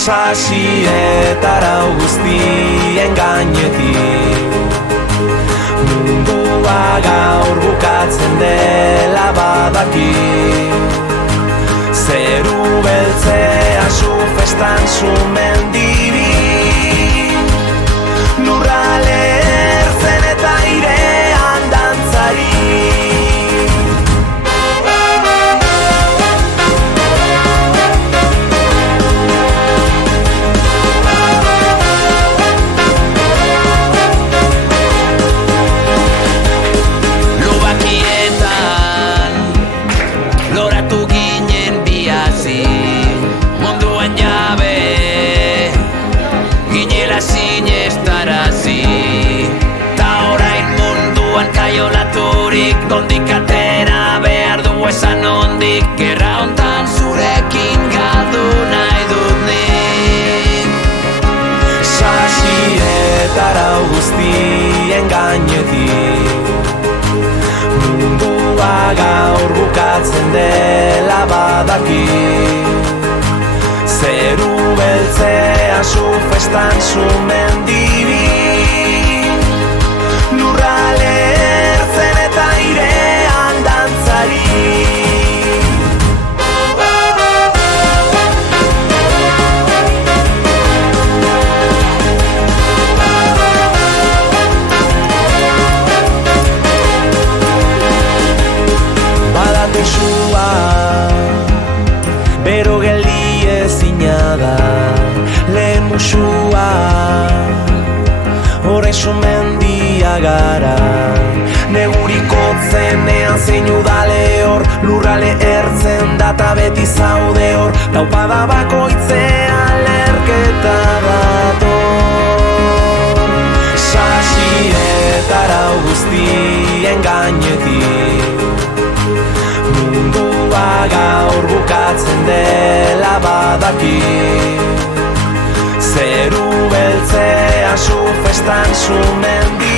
Sasietara guztien gainetik mundua gaur bukatzen dela badaki. Zeru beltzea zu festan zu mendibi, lurrale ertzen eta airean dantzari. Nondik atera behar du esan nondik, gerra hontan zurekin galdu nahi dut nik. Sasietara guztien gainetik mundua gaur bukatzen dela badaki. Zeru beltzea zu festan zu mendibi, lurrale ertzen eta airean dantzari. Badate sua, bero geldi ezina da, lehen musua, horrein sumendia gara. Neguriko zenean zein udale hor, lurrale ertzen data beti zaude hor, taupada bakoitzean lerketa dator. Sasietara guztien gainetik mundua gaur bukatzen dela badaki. Zeru beltzea zu festan zu mendi,